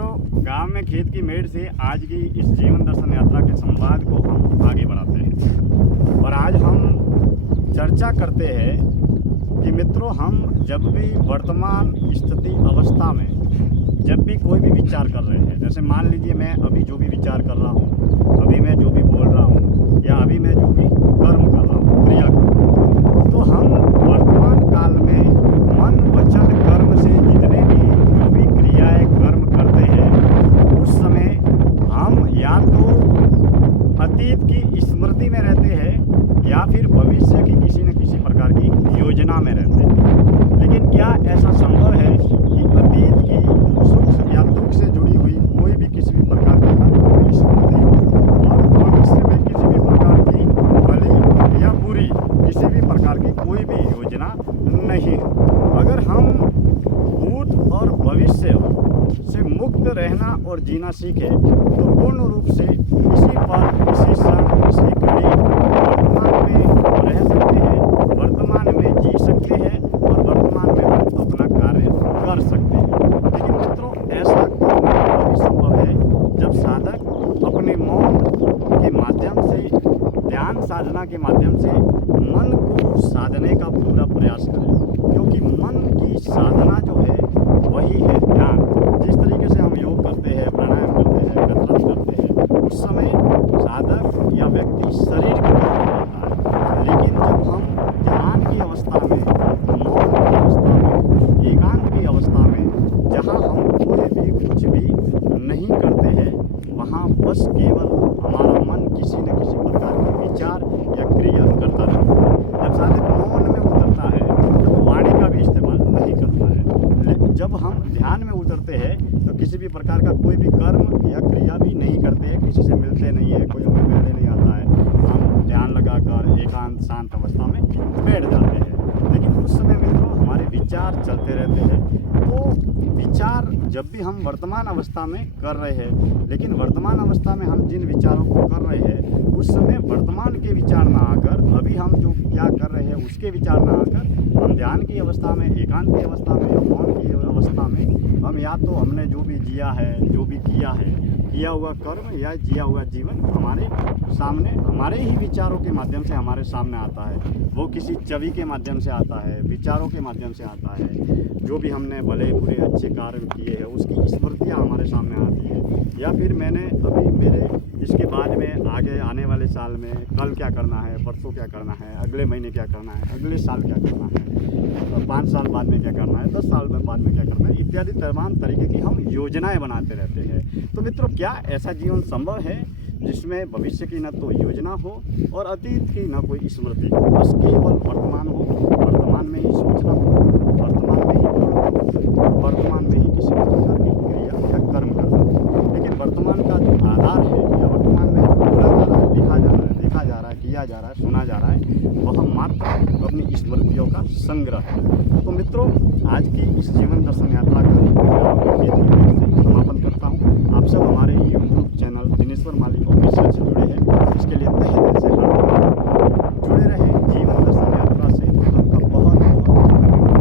मित्रों, गांव में खेत की मेड़ से आज की इस जीवन दर्शन यात्रा के संवाद को हम आगे बढ़ाते हैं। और आज हम चर्चा करते हैं कि मित्रों, हम जब भी वर्तमान स्थिति अवस्था में जब भी कोई भी विचार कर रहे हैं, जैसे मान लीजिए मैं अभी जो भी विचार कर रहा हूँ, अभी मैं जो भी बोल रहा हूँ, या अभी मैं जो भी कर्म कर रहा हूँ, क्रिया कर रहा हूँ, तो हम वर्तमान काल में मन वचन कर्म से जितने भी जो भी क्रियाएं कर्म करते हैं, उस समय हम या तो अतीत की स्मृति में रहते हैं या फिर भविष्य की किसी न किसी प्रकार की योजना में रहते हैं। लेकिन क्या ऐसा संभव है कि अतीत की सुख या दुख से जुड़ी हुई कोई भी किसी भी प्रकार की कोई स्मृति हो और भविष्य में किसी भी प्रकार की भली या बुरी किसी भी प्रकार की कोई भी योजना नहीं हो? अगर हम भूत और भविष्य से मुक्त रहना और जीना सीखें तो पूर्ण रूप से इसी पल, इसी क्षण, इसी घड़ी वर्तमान में रह सकते हैं, वर्तमान में जी सकते हैं और वर्तमान में हम अपना कार्य कर सकते हैं। लेकिन मित्रों, ऐसा करना तभी संभव है जब साधक अपने मौन के माध्यम से, ध्यान साधना के माध्यम से मन को साधने का पूरा प्रयास करें। क्योंकि मन की साधना जो है वही है ध्यान। जिस तरीके से हम योग करते हैं, प्राणायाम करते हैं, कसरत करते हैं, उस समय साधक या व्यक्ति शरीर की कसरत करता है। लेकिन जब हम ध्यान की अवस्था में, मौन की अवस्था में, एकांत की अवस्था में, जहाँ हम कोई भी कुछ भी नहीं करते हैं, वहाँ बस केवल हमारा मन किसी न किसी प्रकार के विचार या क्रिया करता रहता है। जब साधक मौन में उतरता है तो वाणी का भी इस्तेमाल नहीं करता है। जब हम ध्यान में उतरते हैं तो किसी भी प्रकार का कोई भी कर्म या क्रिया भी नहीं करते हैं, किसी से मिलते नहीं है, कोई हमें मिलने नहीं आता है, हम ध्यान लगाकर एकांत शांत अवस्था में बैठ जाते हैं। लेकिन उस समय मित्रों हमारे विचार चलते रहते हैं। तो विचार जब भी हम वर्तमान अवस्था में कर रहे हैं, लेकिन वर्तमान अवस्था में हम जिन विचारों को कर रहे हैं उस समय वर्तमान के विचार ना आकर, अभी हम जो क्या कर रहे हैं उसके विचार ना आकर, हम ध्यान की अवस्था में, एकांत की अवस्था में, मौन की अवस्था में हम या तो हमने जो भी जिया है, जो भी किया है, किया हुआ कर्म या जिया हुआ जीवन हमारे सामने, हमारे ही विचारों के माध्यम से हमारे सामने आता है। वो किसी छवि के माध्यम से आता है, विचारों के माध्यम से आता है। जो भी हमने भले बुरे अच्छे कार्य किए हैं उसकी स्मृतियाँ हमारे सामने आती है। या फिर मैंने अभी मेरे इसके बाद में आगे आने वाले साल में कल क्या करना है, परसों क्या करना है, अगले महीने क्या करना है, अगले साल क्या करना है, 5 साल बाद में क्या करना है, 10 साल बाद में क्या करना है, इत्यादि तमाम तरीके की हम योजनाएं बनाते रहते हैं। तो मित्रों, क्या ऐसा जीवन संभव है जिसमें भविष्य की न तो योजना हो और अतीत की न कोई स्मृति, बस केवल वर्तमान हो, वर्तमान में ही सोचना हो, वर्तमान में ही बोलना हो और वर्तमान में ही किसी भी प्रकार की क्रिया या कर्म करना हो? लेकिन वर्तमान का जो आधार है या वर्तमान में जो बोला जा रहा है, लिखा जा रहा है, देखा जा रहा है, किया जा रहा है, सुना जा रहा है, वह मात्र अपनी स्मृतियों का संग्रह है। तो मित्रों, आज की इस जीवन दर्शन यात्रा का